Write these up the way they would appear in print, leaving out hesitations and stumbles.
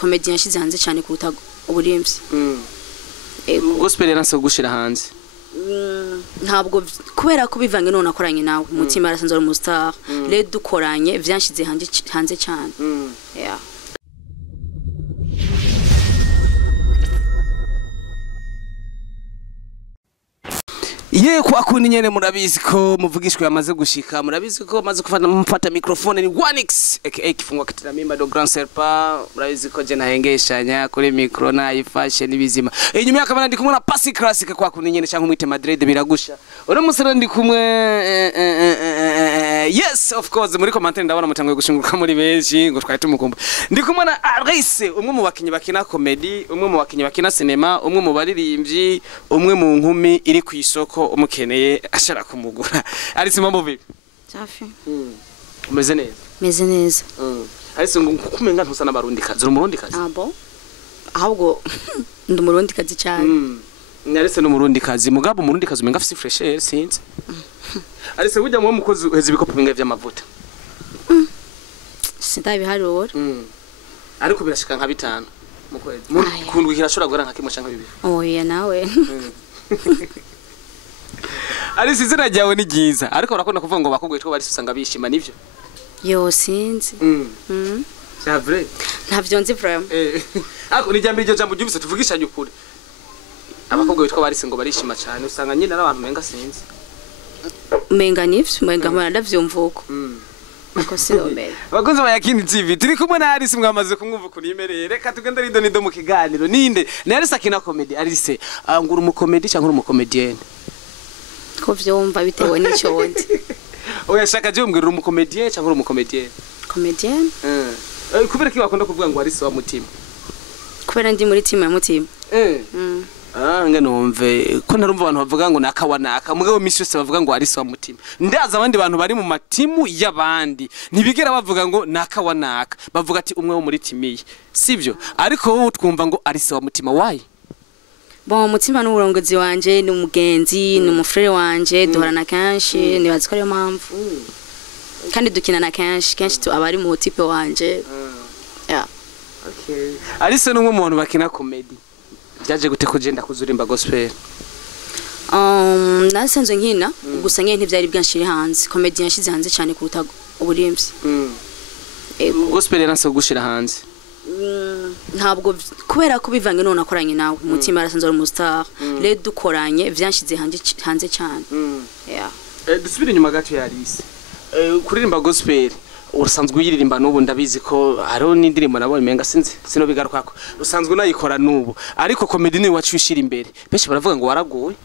comedy yashize hanze cyane kuruta uburimvyi. Gospel yanse gushira hanze. Ntabwo kubera ko bivange none akoranye nawe umutima arasanze ari umustar rero dukoranye vyanshize hanze cyane. Yeah. Ye kwa kundi nyene murabizi ko muvugishwe yamaze gushika murabizi ko maze mfata microphone ni 1x aka kifungwa kitira mimba do Grand Serpa murabizi ko je nahengeshanya kuri micro na ifashe nibizima inyuma yakabana ndi kumwe na Pasi Classic kwa kundi nyene cyangwa mwite Madrid biragusha uri musore ndi kumwe yes of course muri commentaire ndabona mutanguye gushinguka muri benshi ngo twahita umukumba ndi kumwe na Arise umwe mu bakinyi bakina comedy umwe mu bakinyi bakina cinema umwe mu baririmbyi umwe mu nkumi iri ku isoko umukeneye ashara kumugura Arise mambo vipi safi umeze neza meze neza Arise kumenga ntusa n'abarundi kazi uri umurundi kazi abo ahubwo ndi umurundi kazi cyane Arise no murundi kazi mugabo umurundi kazi umenga afite fresh air sinzi Arise burya mu mukozi uheze ibikopo binga vy'amavuta sindabiharura ariko birashika nka 5 mu kwezi kundwi kirashobora gura nka kimwe canka 2 oya nawe Arise izina ryawe ni ryiza ariko urakunda kuvuga ngo bakugwe two Arise usanga bishima nivyo yo sinzi c'est vrai ntavyo nzi vraiment ako ni jambo iryo jambo ryubise tuvugishanye ukuri abakobwa bitwa Arise ngo barishima cyane usanga nyine n'abantu menga sinzi menga nivyo menga mpana ndavyumvuko ako silomera bakoze bayakini TV turi kumwe na Arise mwamaze kumwumva kuri imerere reka tugende rido mu kiganiro ninde ni Arise akina comedy Arise ngura umu comedy cyangwa umu comedienne ko vyumva bitewe n'icyo wundi oya shaka je umbwira umu comedienne cyangwa umu comedienne comedienne kubera ki wakunda kuvuga ngo Arise wa mutima kubera ndi muri team ya mutima nga numve ko narumva abantu bavuga ngo nakawanaka mugabo misi yose bavuga ngo Arise wa mutima ndaza abandi bantu bari mu matimu y'abandi ntibigera bavuga ngo nakawanaka bavuga ati umwe wo muri timiye sivyo ariko wowe twumva ngo Arise wa mutima why bon mutima n'uburongozi wanje ni umugenzi ni umufrere wanje duhorana kanshi nibazi ko ariyo mpamvu kandi dukinana kanshi tu abari mu type wanje yeah okay Arise n'umwe mu bantu bakina comedy byaje gute kugenda kuzurimba gospel nasanze nkina gusa nyene ntivyari bwanshire hanze comedy yashize hanze cyane kuruta uburimvyi gospel yanse gushira hanze ntabwo kubera ko bivange none akoranye nawe umutima arasanze ari umustar rero dukoranye vyanshize hanze cyane yeah dusubire inyuma gato ya Arise kuririmba gospel usanzwe uyiririmba nubu ndabizi ko hariho n'indirimbo nabonye menga sinzi sino bigaruka ko usanzwe unayikora nubu ariko comedy ni wacu ushira imbere benshi baravuga ngo waragoye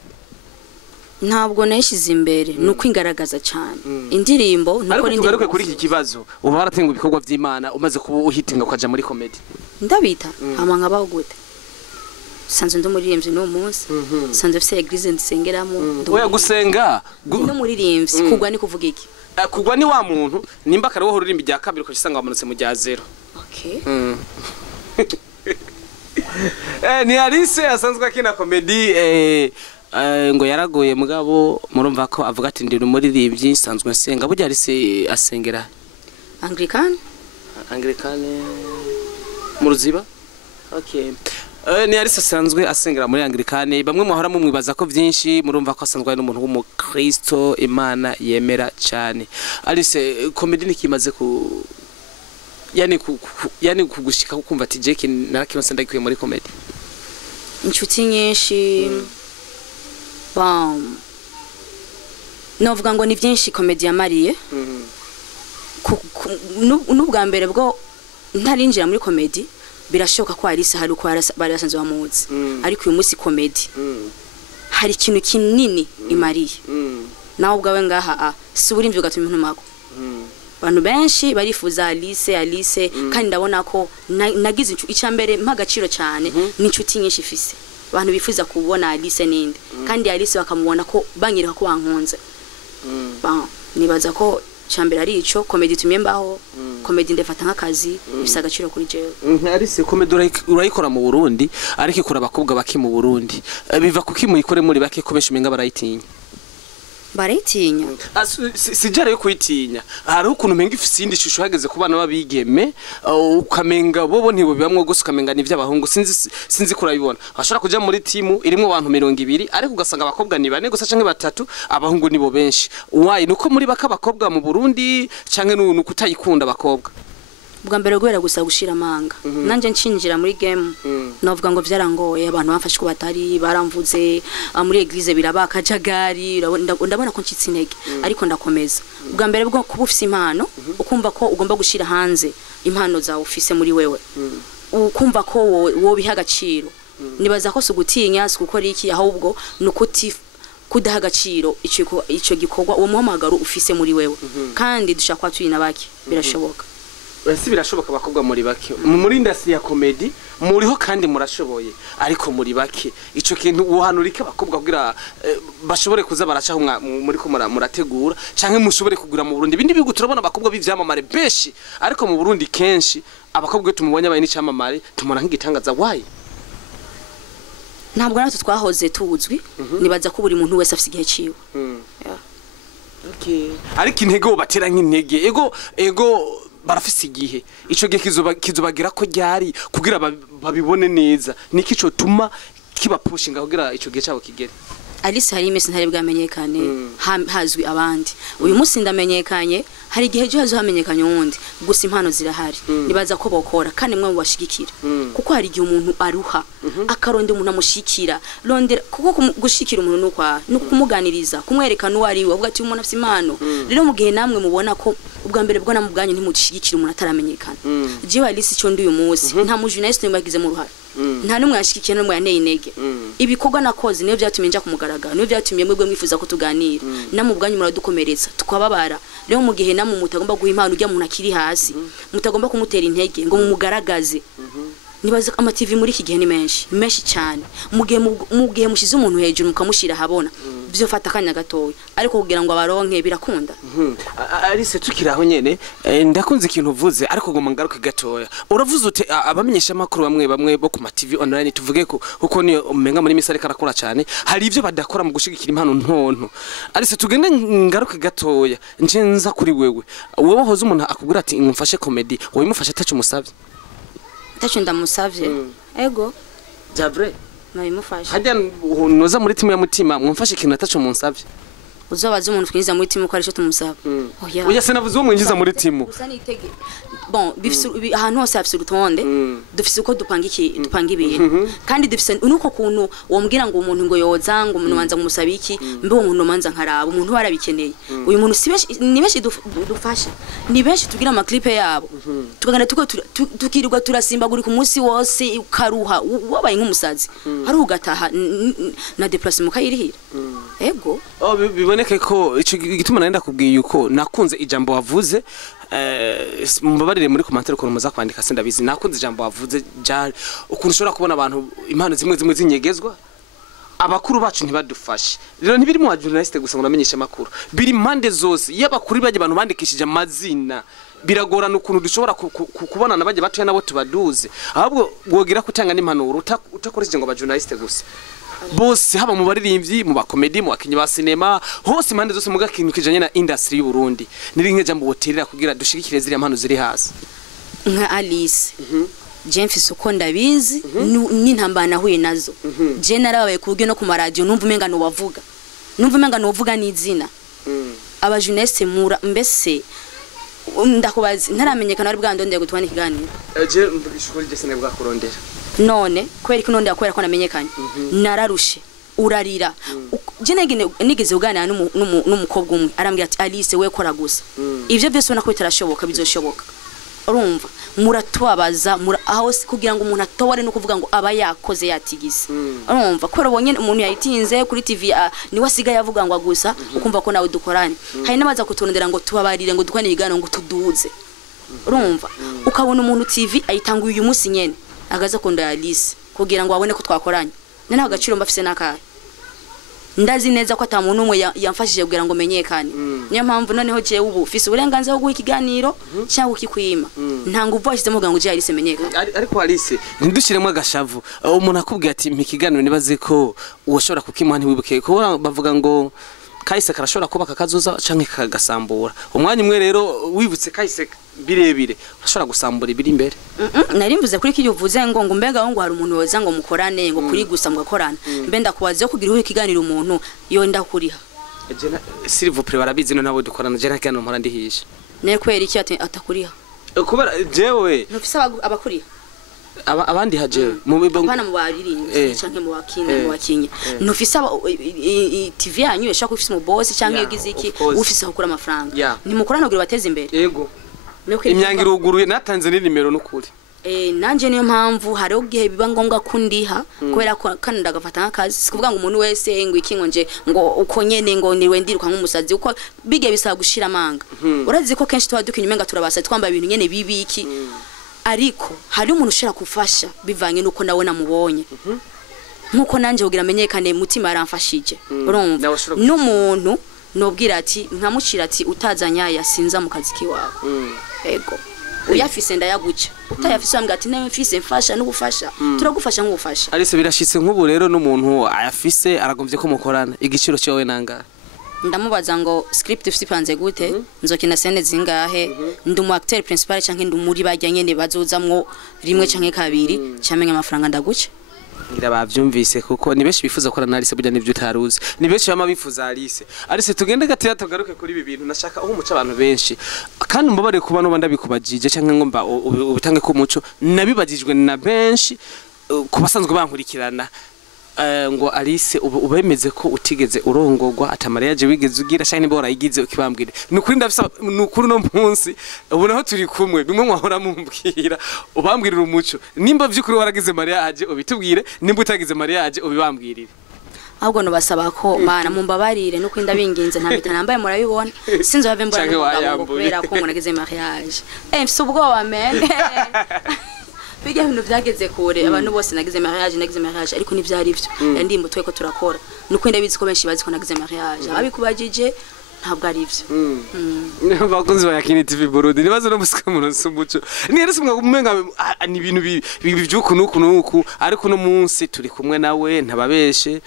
ntabwo nashize imbere nuko ingaragaza cyane indirimbo nuko tugaruke kuri iki kibazo uba waratenga ibikorwa vy'Imana umaze kuba uhitinga kwaja muri comedy ndabita hama nkabaho gute sanze ndo muririmbyi no munsi sanze fise eglise nsengeramo oya gusenga no muririmbyi kugwa ni kuvuga iki kugwa ni wa muntu nimba kare wo rurimbi rya kabiri ko gisanga wamanutse mu rya 0 okay ni Arise asanzwe akina comedy ngo yaragoye mugabo murumva ko avuga ati ndi umuririmbyi sanzwe nsenga burya Arise asengera Anglican mu Ruziba okay ni Arise asanzwe asengera muri Anglikane bamwe muhora mumwibaza ko byinshi murumva ko asanzwe ari umuntu w'umukristo Imana yemera cyane Arise comedy nikimaze ku yani kugushika kukumva ati Jake narakironse ndakwiye muri comedy inshuti nyinshi novuga ngo ni byinshi comedy yamariye n'ubwa mbere bwo ntarinjira muri comedy birashoka ko Arise hari uko bari basanzwe bamuzi ariko uyu munsi comedy hari ikintu kinini imariye nawe ubwawe ngaha si uburimvye ugatuma umuntu mako abantu benshi barifuza Arise kandi ndabona ko nagize icambere mpagaciro cyane n'inshuti nyinshi ifise abantu bifuza kubona Arise ninde kandi Arise bakamubona ko banyereka ko bankunze nibaza ko cyambere ari ico comedy tumyembaho comedy ndefata nk'akazi bisa agaciro kuri jewe Arise comedy urayikora mu Burundi ariko ikora abakobwa baki mu Burundi biva kuki muyikore muri bake ko benshi menga barayitinya barayitinya sijara yo kuyitinya hari ukuntu menga ifise indi shusho hageze ku bana babigeme ukamenga bobo ntibo bibamwe gose ukamenga ni vy'abahungu sinzi kurabibona ashobora kuja muri timu irimo abantu 200 ariko ugasanga abakobwa ni 4 gusa canke 3 abahungu nibo benshi wayi nuko muri baka abakobwa mu Burundi canke nuko utayikunda abakobwa bwa mbere gwera gusa gushira amanga nanje nshinjira muri game novuga ngo vyarangoye abantu bamfashe ko batari baramvuze muri eglise birabaka jagari ndabona ko ncitse intege ariko ndakomeza bwa mbere bwo kuba ufise impano ukumva ko ugomba gushira hanze impano za ufise muri wewe ukumva ko wo biha agaciro nibaza ko sugutinya sikukora iki ahubwo nukuti kudaha agaciro ico gikorwa uwo muhamagaro ufise muri wewe kandi dushaka twina baki birashoboka Ese birashoboka abakobwa muri bake muri industry ya comedy muriho kandi murashoboye ariko muri bake ico kintu uhanurike abakobwa kugira bashobore kuza baracaho muri ko murategura canke mushobore kugura mu Burundi ibindi bigu turabona abakobwa b'ivyamamare benshi ariko mu Burundi kenshi abakobwa tumubonye abaye n'icamamare tumona nk'igitangaza wayi ntabwo natwe twahoze tuzwi nibaza ko buri muntu wese afise igihe ciwe okay ariko intego batera nk'intege ego barafise igihe ico gihe kizobagira ko ryari kugira babibone neza niki cyo tuma kibapushinga kugira ico gihe cyabo kigere Alice hari imesi ntari bwamenyekane hazwi abandi uyu munsi ndamenyekanye hari igihe cyo hamenyekanye wundi gusa impano zirahari nibaza ko bokora kandi mwe mubashigikira kuko hari igihe umuntu aruha akaronde umuntu amushikira rondera kuko gushikira umuntu nuko kumuganiriza kumwerekana uwari we avuga ati umuntu afite impano rero mu gihe namwe mubona ko ubwa mbere bwo namubwanyu ntimushigikira umuntu ataramenyekana jewe Alice cyo ndi uyu munsi nta mu journalist nimbagize mu ruhara nta numwe yashikiye numwe yaneye intege ibikorwa nakoze niyo byatumye nja kumugaragara niyo byatumye mwebwe mwifuza ko tuganira namubwanyu muradukomeretsa tukababara rero mu gihe namwe mutagomba guha impano ujya umuntu akiri hasi mutagomba kumutera intege ngo mumugaragaze nibaza ama TV muri iki gihe ni menshi cyane mu gihe mushize umuntu hejuru mukamushira habona byo fata kanya gatoya ariko kugira ngo abaronke birakunda Alice tukiraho nyene ndakunze ikintu uvuze ariko ngo mangaruke gatoya uravuze ute abamenyesha makuru bamwe bo ku ma TV online tuvuge ko kuko ni umenga muri misare karakora cyane hari ivyo badakora mu gushigikira impano ntonto Alice tugende ngaruke gatoya ncenza kuri wewe hoze umuntu akubwira ati ngumfashe comedy wowe mufashe tacu musavye tacu ndamusavye ego Javre nabimufashe hajya noza muri timu ya mutima mwumfashe ikintu atacu munsavye uzobaza umuntu twinjiza muri timu ko ari cyo tumusaba oya sinavuze uwo mwinjiza muri timu gusa nitege bon ahantu hose hafise urutonde dufise uko dupanga ibintu kandi dufise nuko kuntu wombwira ngo umuntu ngo yoza ngo umuntu manza ngumusaba iki mbe uwo muntu manza nkaraba umuntu warabikeneye uyu muntu ni benshi dufasha ni benshi tugira ama clip yabo tukagana tukirirwa turasimbagura ku munsi wose ukaruha wabaye nk'umusazi ari ugataha na déplacement kayirihira ego biboneke ko ico gituma nenda kubwiye uko nakunze ijambo wavuze mbabarire muri commentaire ko muza kwandika sindabizi nakunze ijambo wavuze jari ukuntu ushobora kubona abantu impano zimwe zinyegezwa abakuru bacu ntibadufashe rero ntibiri mu journaliste gusa ngo namenyesha makuru biri mande zose y'abakuru baje abantu bandikishije amazina biragorana ukuntu dushobora kubona nabaje batuye nabo tubaduze ahubwo wogira kutanga n'impanuro utakoresheje ngo ba journaliste gusa bose haba mu baririmbyi mu bakomedi mu bakinyi ba cinema hose impande zose muga kintu kijanye na industry y'u Burundi niri nk'ejambo boterera kugira dushigikire ziri impano ziri hasi nka Alice James uko ndabizi n'intambana huye nazo je narabaye kubwe no ku radio numva umenga no wavuga n'izina aba journaliste mura mbese ndakubazi ntaramenyekana ari bwandondeye gutwana ikiganiro je mbishuri je sene bwakurondera none kweri kuno ndakwera ko namenyekanye nararushe urarira je nigeze uganira n'umukobwa umwe arambwira ati Alice we kora gusa ivyo byose ubona ko bitarashoboka bizoshoboka urumva muratubabaza aho kugira ngo umuntu atobore no kuvuga ngo aba yakoze yatigize urumva ko robonye umuntu yayitinze kuri TV niwe asigaye avuga ngo gusa ukumva ko nawe dukorane hari nabaza kuturondera ngo tubabarire ngo dukwane igano ngo tuduze urumva ukabona umuntu TV ayitanguye uyu munsi nyene agaza ko nda Alice kugira ngo abone ko twakoranye nene agaciro mbafise nakaye ndazi neza ko atamuntu umwe yamfashije kugira ngo menyekane niyo mpamvu noneho je ubu fise uburenganzira bwo ikiganiro cyangwa kikwima nta nguvu ashizemo kugira ngo je Alice menyekane ariko Alice ntidushiremo agashavu umuntu akubwiye ati mpikiganiro nibaze ko ushobora kukimuha ntiwibuke ko bavuga ngo kahise karashobora kubaka kazoza canke kagasambura umwanya umwe rero wibutse kahise birebire urashobora gusambura ibiri imbere. Nari mvuze kuri kiyo uvuze ngo mbega ngo hari umuntu woza ngo mukorane ngo kuri gusa mugakorana mbe ndakubaze kugira uhe kiganira umuntu yo ndakuriha jena s'il vous plaît barabizi no nabo dukorana jena kandi mpora ndihisha ne kwera iki atakuriha kubera jewe nufise abakuriha abandi haje bana mu baririnze canke mu bakinye nufise TV yanyu yashaka ufise mu boss canke yagize iki ufise gukora amafaranga ni mukorana kugira bateze imbere yego imyangira uguruye natanze ni nimero n'ukuri nanje niyo mpamvu hari ubwihe biba ngombwa kundiha kubera ko kandi ndagafata nk'akazi sikuvuga ngo umuntu wese ngo ikingo nje ngo uko nyene ngo niwe ndiruka nk'umusazi uko bige bisaba gushira amanga urazi ko kenshi twa dukinyumenga turabasa twamba ibintu nyene bibiki ariko hari umuntu ushira kufasha bivanye nuko nawe namubonye nkuko nanje kugira amenyekane mutima yaramfashije urumva n'umuntu nobwira ati nkamucira ati utazanya yasinza mu kazi kiwawe ego uyafise ndayaguca utayafise ambwa ati nawe mfise mfasha no gufasha turagufasha nk'ubufasha arise birashitse nk'ubu rero n'umuntu ayafise aragomvye ko mukorana igiciro cyawe nanga ndamubaza ngo script ufite ipanze gute nzokina scene zingahe ndumu acteur principal canke ndumuri bajya nyene bazozamwo rimwe canke kabiri cyamenye amafaranga ndaguca ngira bavyumvise kuko ni benshi bifuza gukora na Alice burya nivyo utaruzi ni benshi bama bifuza Alice tugende gatya tugaruke kuri ibi bintu nashaka aho umuca abantu benshi kandi mbabare kuba no bandabikubajije canke ngo mba ubitange ko umuco nabibajijwe na benshi kubasanzwe bankurikirana ngo Alice ubemeze ko utigeze urongorwa atamara yaje wigeze ugira cyane nibo warayigize ukibambwire nukuri ndafisa nukuri no munsi ubonaho turi kumwe bimwe mwahora mumbwira ubambwirira umuco nimba vyukuri waragize mariage ubitubwire nimba utagize mariage ubibambwirire ahubwo no basaba ko bana mumbabarire nuko ndabinginze ntabita nambaye murabibona sinzo bave mbona kubera ko ngo nagize mariage mfise ubwoba men Biga bintu byageze kure abantu bose nagize mariage ariko nivyari byo ndimbo tweko turakora nuko ndabizi ko benshi bazi ko nagize mariage abikubajije ntabwo ari byo bakunzi ba Yakini TV Burundi nibazo no musika muronse umuco nirese mwagumenga ni ibintu bivyuku nuku ariko no munsi turi kumwe nawe ntababeshe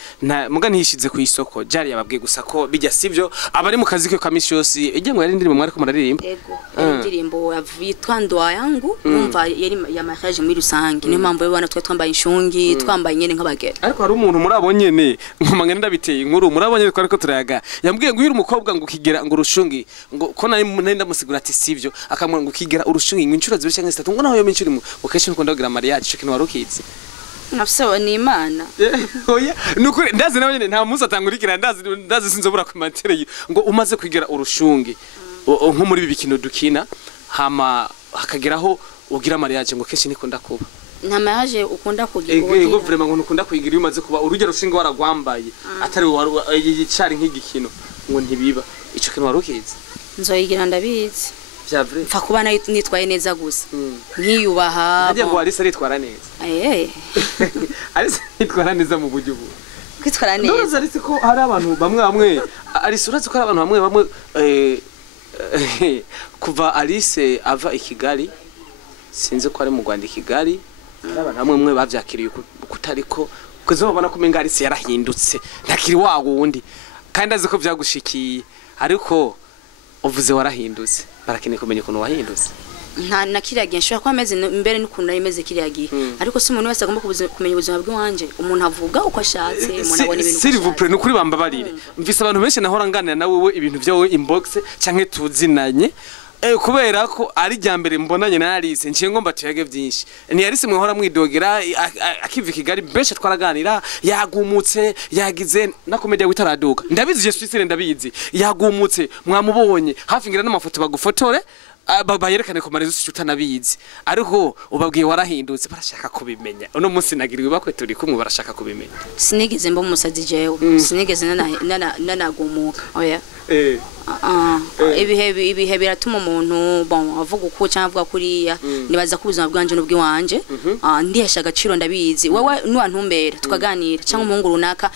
muga ntishize ku isoko jari yababwiye gusa ko bijya sivyo abari mu kazi ke kamisi yose ije ngo yari ndimo mwari ko muraririmba yego indirimbo yitwa Ndoa yangu umva yari ya mariage muri rusange niyo mpamvu y'abana twa twambaye inshungi twambaye nyene nk'abagera ariko hari umuntu murabonye ne nkomanga ndabiteye inkuru murabonye ko ariko turayaga yambwiye ngo yiri umukobwa ngo ukigera ngo urushungi ngo ko nari ndamusigura ati sivyo akamura ngo ukigera urushungi ngo inshuro zibiri cyangwa zitatu ngo naho yo minshuri mu ukeshi nuko ndagira mariage cyo kintu warukize nafsewa ni imana oya nukuri ndazi nawe nta muzi atangurikira ndazi sinzobura kumatere ngo umaze kwigera urushungi nko muri ibi bikino dukina hama hakageraho ugira mariage ngo keshi niko ndakuba nta mariage ukunda kugira ego vraiment ngo nukunda kwigira iyo umaze kuba urugero rushinga waragwambaye atari yicari nk'igikino ngo ntibiba ico kintu warukize nzoyigira ndabizi vya vrai fa kuba nitwaye neza gusa nkiyubaha ajya ngo Alice aritwara neza Alice aritwara neza mu buryo bwo kwitwara neza ndoza Alice ko hari abantu bamwe Alice urazi ko hari abantu bamwe kuva Alice ava i Kigali sinze ko ari mu Rwanda i Kigali hari abantu bamwe bavyakiriye kutariko kuzobona ko menga Alice yarahindutse ntakiri wa wundi kandi azi ko vyagushikiye ariko uvuze warahindutse barakeneye kumenya ukuntu wahindutse na kiriya gihe nshobora kuba ameze mbere n'ukuntu yemeze kiriya gihe ariko si umuntu wese agomba kumenya ubuzima bw'iwanje umuntu avuga uko ashatse umuntu abona ibintu s'il vous plaît nukuri bambabarire mvise abantu benshi nahora nganira nawe we ibintu byawe inbox canke tuzinanye kubera ko ari jambere mbonanye na Alice nciye ngomba tuyage byinshi ni Alice mwahora mwidogera akiva Kigali benshi twaraganira yagumutse yagize na comedy witaraduka ndabizi je Switzerland ndabizi yagumutse mwamubonye hafi ngira n'amafoto bagufotore bayerekane ko marezo utanabizi ariko ubabwiye warahindutse barashaka kubimenya uno munsi nagiriwe bakwe turi kumwe barashaka kubimenya sinigeze mba umusazi jewe sinigeze nanagumuka oya ibihe biratuma umuntu bon avuga uko cyangwa avuga kuriya nibaza ko ubuzima bwanje n'ubwiwanje ndihesha agaciro ndabizi wewe nuwantumbera tukaganira cyangwa umuhungu runaka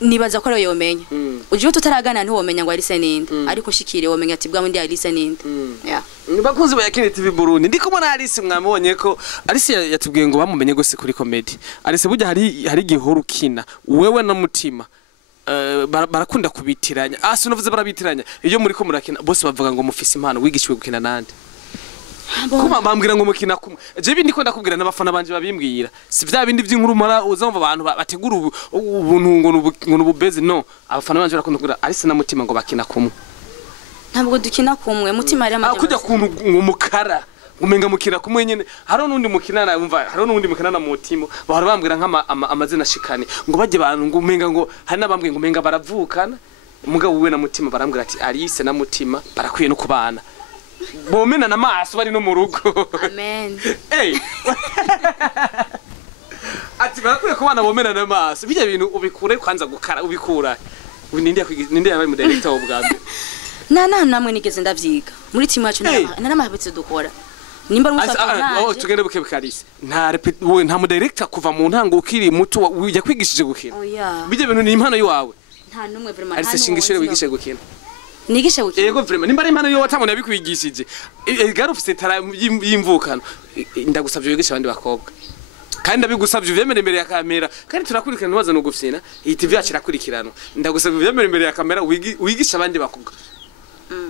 nibaza ko rero yomenya uje tutaragana ntiwomenya ngo Alice ninde ariko shikire womenya ati bwa ndi Alice ninde bakunzi ba Yakini TV Burundi ndiko mona Alice mwamubonye ko Alice yatubwiye ngo bamumenye gose kuri comedy Alice burya hari gihoro kina wewe na mutima barakunda kubitiranya sinavuze barabitiranya iyo muri ko murakina bose bavuga ngo mufise impano wigishwe gukina nande kuma bambwira ngo mukina kumwe je bindi ko ndakubwira n'abafana banje babimbwira si vya bindi vy'inkuru mara uzumva abantu bategura ubuntu ngo nububeze no abafana banje barakunda kugira ari se na mutima ngo bakina kumwe ntabwo dukina kumwe mutima ari amaje kujya kuntu umukara umenga mukina kumwe nyene haro nundi mukinana umva haro nundi mukinana mu mutima bahora bambwira nk'ama amazina shikane ngo baje bantu ngo umenga ngo hari nabambwiye ngo umenga baravukana umugabo we na mutima barambwira ati Alice na mutima barakwiye no kubana bomena na maso bari no mu rugo amen ati barakwiye kubana bomena na maso bijya bintu ubikure kwanza gukara ubikura ninde yabaye mu director w'ubwambe namwe nigeze ndavyiga muri timu yacu n'amahebetse dukora nimba musaka tugende buke bukarisi nta mu director kuva mu ntango ukiri muto ujya kwigishije gukina bijya bintu ni impano yawe nta numwe vraiment Alice shingishire wigishe gukina nigishe gukina yego vraiment nimba ari impano yo watamuna yabikwigishije egara ufite tara y'imvukano ndagusavye wigisha abandi bakobwa kandi ndabigusavye uvyemere imbere ya kamera kandi turakurikirana waza no gufyina iyi TV yacu irakurikirana ndagusavye uvyemere imbere ya kamera wigisha abandi bakobwa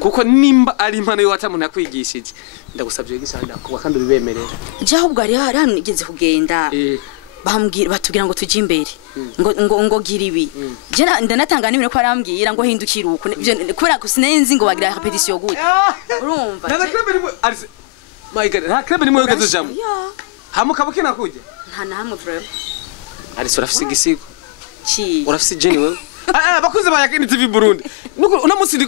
kuko nimba ari impano yo watamuna yakwigishije ndagusavye wigisha abandi bakobwa kandi ubibemerera je ahubwo ari hano nigeze kugenda bambwira batubwira ngo tuje imbere ngo gira ibi je ndanatanga nimero ko arambwira ngo hindukira uko kubera ko sinenzi ngo bagira repetition gute urumva na club ni Alice my god na club ni mwe ugezo jamu hamuka bukina kuje nta na hamwe vraiment Alice urafise igisigo chi urafise jeni wewe bakuze bayakini TV Burundi uno musi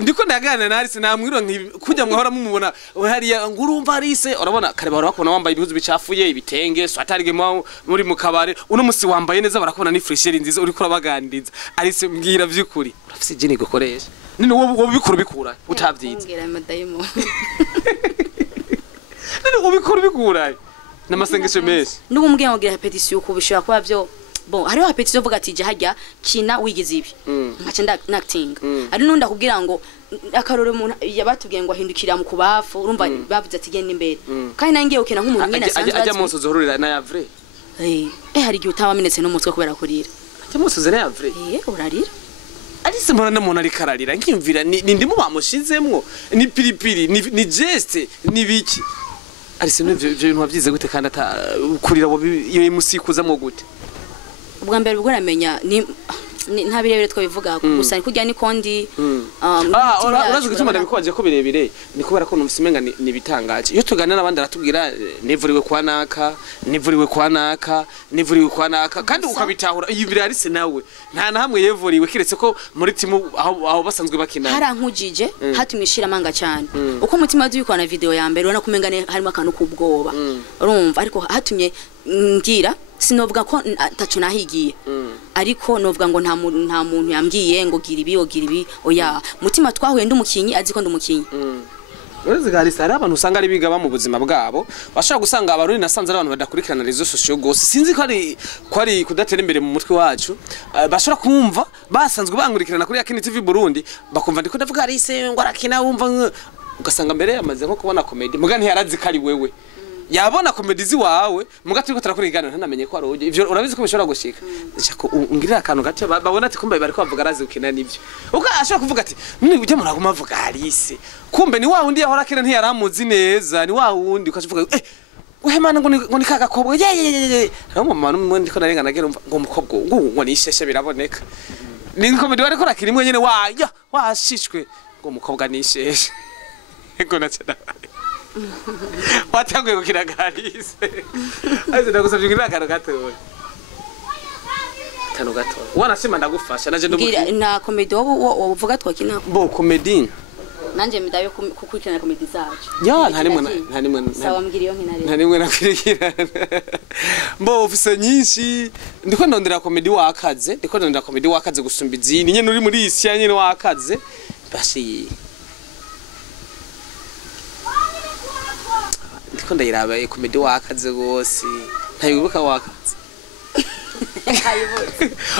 ndiko ndagana na Alice namwiro kujya mwahora mumubona hariya ngurumva Alice urabona kare bahora bakubona wambaye ibihuzu bicafuye ibitenge swatarige muri mu kabare uno musi wambaye neza barakubona ni fresheri nziza uri kurabagandiza Alice mbwira vyukuri urafise jeni gukoresha nini wowe bikuru bikura utavyiza ngira madayimo nini ubikuru bikura n'amasengesho menshi ndumubwiye ngo gira repetition kubishobora kuba byo bon hariho repetition vuga ati je hajya kina wigize ibi nkaca acting ari nundi akubwira ngo akarore umuntu yabatubwiye ngo ahindukira mu kubafu urumva bavuze ati genda imbere kandi nangiye ukina nk'umuntu nyine asanzwe ajya munsi zohurira na yavre hari igihe utawamenetse no mutwe kubera kurira ajya munsi zere yavre urarira Alice mbona n'umuntu ari kararira nkimvira ni ndimo bamushizemwo ni pilipili ni geste ni biki Alice n'ivyo bintu wavyize gute kandi kurira iyo musikuzamwo gute ubwa mbere ubwo namenya ni nta birebire twabivuga gusa ni kujya ni kondi urazi gutuma ndabikwaje ko birebire ni kubera ko numvise menga ni bitangaje iyo tuganira n'abandi aratubwira nivuriwe kwa naka kandi ukabitahura iyo biri Alice nawe nta na hamwe yevuriwe kiretse ko muri timu aho basanzwe bakina harankujije hatumye shira manga cyane uko mutima dubikora na video ya mbere ubona kumenga harimo akantu kubwoba urumva ariko hatumye ngira sinovuga ko atacu nahigiye ariko novuga ngo nta muntu yambwiye ngo gira ibi oya mutima twahuye ndumukinyi aziko ndumukinyi Ureze Alice hari abantu usanga ari biga mu buzima bwabo bashaka gusanga abarundi nasanze abantu badakurikirana rezo social gose sinzi ko ari kudatera imbere mu mutwe wacu bashobora kumva basanzwe bangurikirana kuri Yakini TV Burundi bakumva ndiko ndavuga Alice ngo arakina wumva ugasanga mbere yamaze nko kubona comedy muga ntiyarazi kari wewe yabona komedizi wawe muga turiko turakurigana ntanamenye ko aroje ivyo urabizi ko bishobora gushika nshaka ungirira akantu gace babona ati kumbe bari kwavuga arazi ukina nivyo uko ashaka kuvuga ati nini uje muraguma avuga Alice kumbe ni wa wundi yahora kera ntiyaramuzi neza ni wa wundi ukavuga uhemana ngo ni kagakobwa aho mama n'umwe ndiko narengana gera ngo umukobwa ngo nisheshe biraboneka ni komedi wari ko rakiri imwe nyene washishwe ngo umukobwa nisheshe ego nacana watanguye gukina Alice Alice ndagusavye ngira akantu gatoya wanasema ndagufasha naje ngira na comedy wo uvuga twakina bo comedy nanje midaye kukurikirana comedy zacu nta nimwe sawa mbwiriyo nkinare nta nimwe nakwirikirana mbo ofise nyinshi ndiko ndondera comedy wakaze gusumba izindi nyene uri muri isi nyene wakaze bashi ndiko ndayiraba comedy wakaze gose ntayibuka wakaze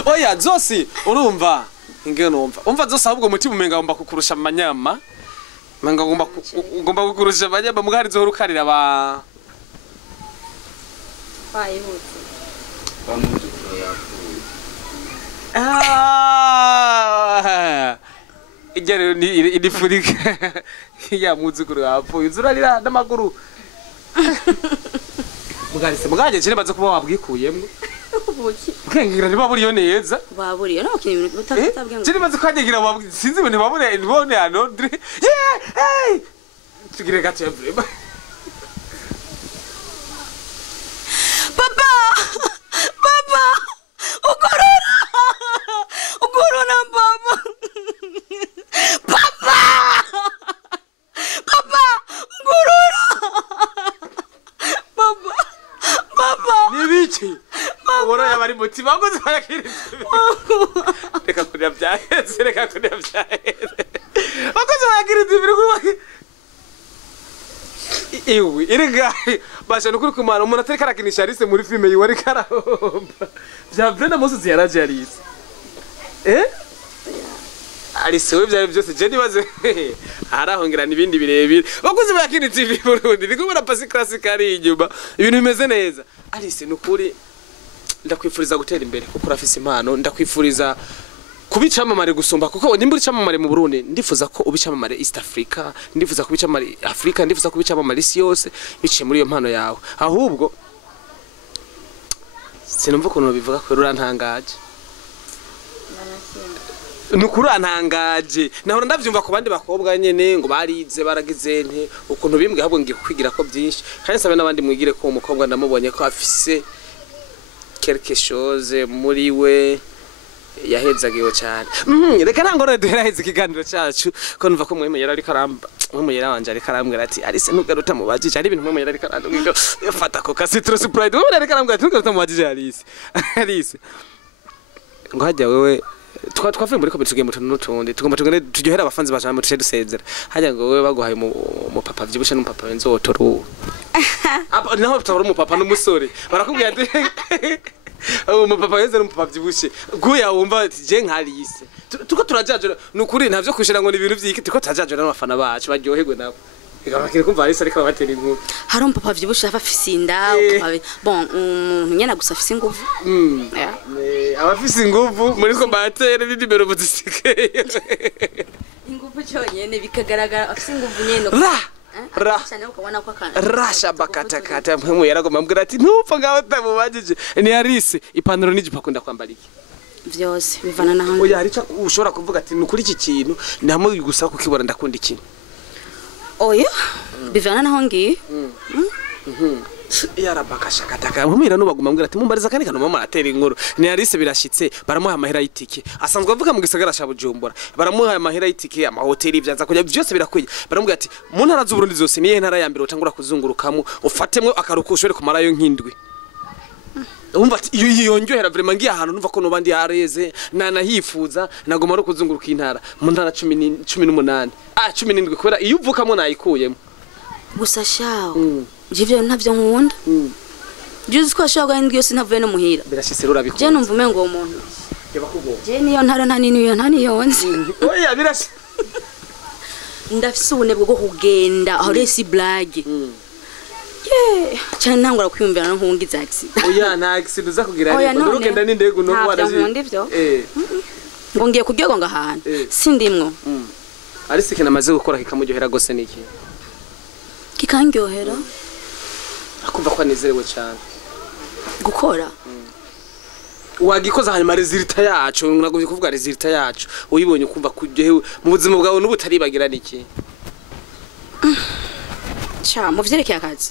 oya zose urumva ingene umva zose ahubwo mutima umenga ngomba kukurusha amanyama manga ngomba kukurusha amanyama mugari zo rukarira ba bayihutse ijya rero ni idifurika ya muzukuru yapfuye uzurarira n'amaguru muganje cyane baza kuba wabwikuyemo ubuki kengira ntibaburiyo neza baburiye no kintu ibintu utatabwe ngo cyane baza kwangira sinzi ibintu babone anodre hey tugire gato everyone papa ukorona papa ukorona papa nibiki ubora yabari mutima ngo zakiritse reka kurya byaheze bakoze bakiritse ibiri iwe irega basha nukuri kumana umuntu atari karakinisha Alice muri filme yiwe ari karahomba bya Brenda Moses yaraje Alice Alice we byari byose je nibaze arahongerana ibindi birebire bakoze bakini TV Burundi ndikubona pasi classic ari inyuma ibintu bimeze neza Alice nukuri ndakwifuriza gutera imbere kuko urafise impano ndakwifuriza kubicamamare gusumba kuko nimba uricamamare mu Burundi ndifuza ko ubicamamare East Africa ndifuza kubicamamare Africa ndifuza kubicamamare isi yose biciye muri iyo mpano yawe ahubwo sinumva ukuntu bivuga ko urantangaje nukurantangaje nahora ndavyumva ku bandi bakobwa nyene ngo barize baragize nte ukuntu bimbwe ahubwo ngiye kwigira ko byinshi kandi sabe nabandi mwigire ko umukobwa ndamubonye ko afise quelque chose muri we yahezagiwe cyane reka nangore duheraheze ikiganiro cyacu ko numva ko mwemeye yari karamba mwemeye wanje ari karambwira ati Alice ntugaruta mubajije ari ibintu mwemeye yari karambwira yafata ko citrus pride mwemeye yari karambwira ati ntugaruta mubajije Alice ngo hajya wewe twavuye muri komite tugiye mu tuntu n'utundi tugomba tugende turyohera abafanzi bajambo tuce dusezera hajya ngo wewe baguhaye mu papa vyibushe n'umupapa wenzotoro naho tutabura umupapa n'umusore barakubwira ati umupapa yeze n'umupapa vyibushe guya wumva je nk'Alice tuko turajajura nukuri ntavyo kushira ngo ni ibintu vyiki tuko tajajura n'abafana bacu baryoherwe nabo ikabakire kumva Alice ariko abatera inkuru hari umupapa vyibushe afafise inda bon nyena gusa afise inguvu abafise inguvu muri ko batera n'indimero muzisike inguvu cyonyene bikagaragara afise inguvu nyene cyane ukabona ko akana rasha bakatakata mpemu yaragoma mbwira ati ntupfa ngaho tamubajije ni Alice ipantaro n'ijipo akunda kwambara iki vyose bivana naho oya hari cyo ushobora kuvuga ati nukuri iki kintu namwe gusa kukibona ndakunda iki oya bivana naho ngiye yarabakasha kataka mpumira nubaguma mbwira ati mumbariza kandi kanuma maratera inkuru ni Alice birashitse baramuha amahera y'itike asanzwe avuga mu gisagara cya Bujumbura baramuha amahera y'itike amahoteli byanza kujya byose birakwiye baramubwira ati mu ntara z'u Burundi zose niye ntara ya mbere utangura kuzungurukamo ufatemwe akaruko ushobore kumarayo nk'indwi umva ati iyo yonjohera vraiment ngiye ahantu numva ko nobandi yareze nanahifuza nagoma ro kuzunguruka intara mu ntara 18 17 kubera iyo uvukamo nayikuyemo gusa shawo jivyo ntavyo nkunda juzi ko ashaka indwi yose ntavuye no muhira birashise rurabikunda je numva umengo umuntu yeba kubo je niyo ntara nta niyo yonze oya birashise ndafise ubunebwe bwo kugenda aho resi blague cyane ntangura kwiyumvira no nkungiza accident oya nta accident uza kugira ariko urugenda n'indego no waraje ngo ngiye kuryogo ngahana sindimwo Alice kinamaze gukora kikamuryohera gose niki kikangyohera akumva ko anezerewe cyane gukora wagikoza hanyuma resulta yacu nagomye kuvuga resulta yacu uyibonye ukumva kuryohewe mu buzima bwawe n'ubutaribagira niki mu vyerekeye akazi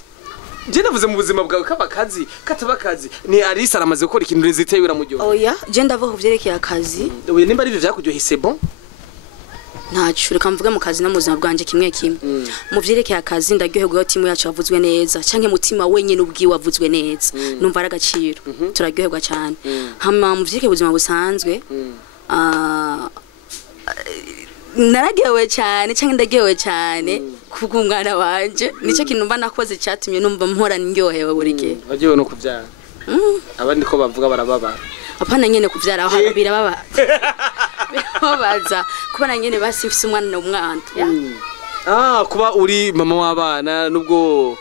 je navuze mu buzima bwawe kabakazi katabakazi ni Alice aramaze gukora ikintu resulta yiwe ramuryoha oya je ndava ku vyerekeye akazi oya nimba ari byo vyakuryoheye c'est bon ntacyo reka mvuge mu kazi no mu buzima bwanje kimwe mu vyerekeye akazi ndaryoherwa timu yacu yavuzwe neza canke mutima wenyene ubwiwe wavuzwe neza numva ari agaciro turaryoherwa cyane hama mu vyerekeye ubuzima busanzwe naragewe cyane canke ndagewe cyane kubwo umwana wanje nico kintu mba nakoze cyatumye numva mpora ndyohewe buri gihe wagiwe no kuvyara abandi ko bavuga barababa apana nyene kuvyara aho birababaza kubana nyene basifise umwana n'umwana kuba uri mama w'abana nubwo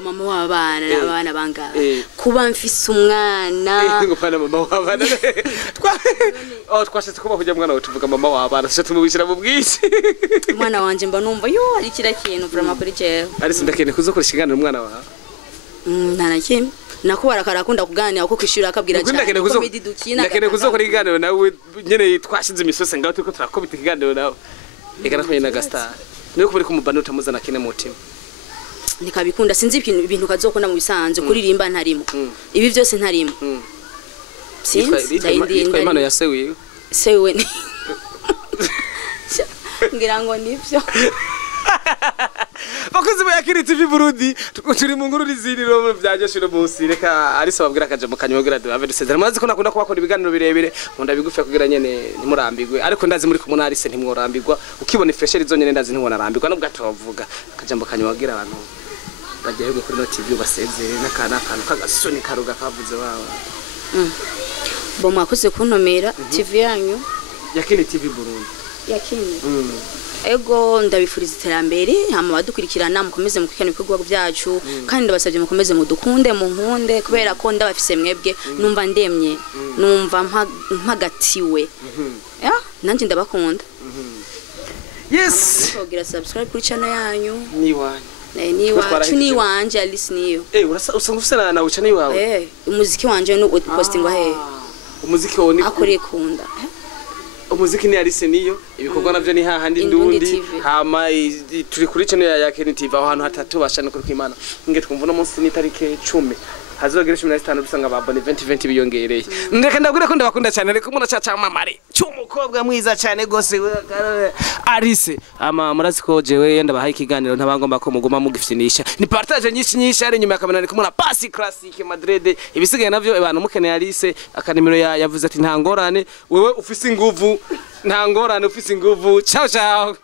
mama w'abana n'abana bangahe kuba mfise umwana ngopana mama w'abana twashatse kuba kujya mwana wacu tuvuga mama w'abana se tumubishira mu bwisi umwana wanje mba numva yo ari kira kintu vraiment kuri jewe ari sindakene kuzokora ikiganiro umwana wawe ntanakimwe nako barakunda kuganira uko kwishura akabwira cyane comedy dukina ndakene kuzokora ikiganiro nawe nyene twashize imisose ngaho turiko turakobita ikiganiro nawe igana kwenye na gastar niyo kubiri kumubana utamuzana kine mutima nikabikunda sinzi ibintu kazokunda mu bisanzwe kuririmba ntarimo ibi byose ntarimo sinzi yitwa imano ya sewiwe ngira ngo nivyo bakozi bayakiri TV Burundi turi mu nkuru riziriro byagesho munsi reka ari sababwira kaje mu kanyogera ave dusezera maze ko nakunda kubakora ibiganiro birebire nkunda bigufi kugira nyene ntimurambigwe ariko ndazi muri kumuna ari se ntimworambigwa ukibona fresher izo nyene ndazi ntimwona rambigwa nubwo atovuga akajambo kanyogera abantu bagiye kuri no TV basezere nakana kantu kagasoni karuga kavuze baba bo mwakoze kuntomera TV yanyu yakini TV Burundi yakini ego ndabifuriza iterambere hama badukurikirana mukomeze mukikana ibikorwa byacu kandi ndabasabye mukomeze mudukunde munkunde kubera ko ndabafise mwebwe numva ndemye numva mpagatiwe ya nanje ndabakunda yes kugira subscribe kuri channel yanyu ni wanje Alice niyo usanga ufise na uca ni wawe umuziki wanje no postingwa he umuziki woni akore kunda umuziki ni Alice niyo ibikorwa navyo ni hahandi ndundi hama turi kuri channel ya Kenny TV aho hantu hatatu bashana kuri kwimana nge twumva no munsi ni tarike 10 hazogera 15 dusanga babone 20 biyongereye ndeka ndagure ko ndabakunda cyane ariko muna caca mamare cy'umukobwa mwiza cyane gose Alice ama murazi ko jewe yenda bahaye ikiganiro ntabangomba ko muguma mugifyinisha ni partage nyinshi ari nyuma yakamana ko muna Pasi Classic Madrid ibisigaye navyo abantu mukeneye Alice akanimero yavuze ati ntangorane wewe ufise inguvu ntangorane ufise inguvu ciao ciao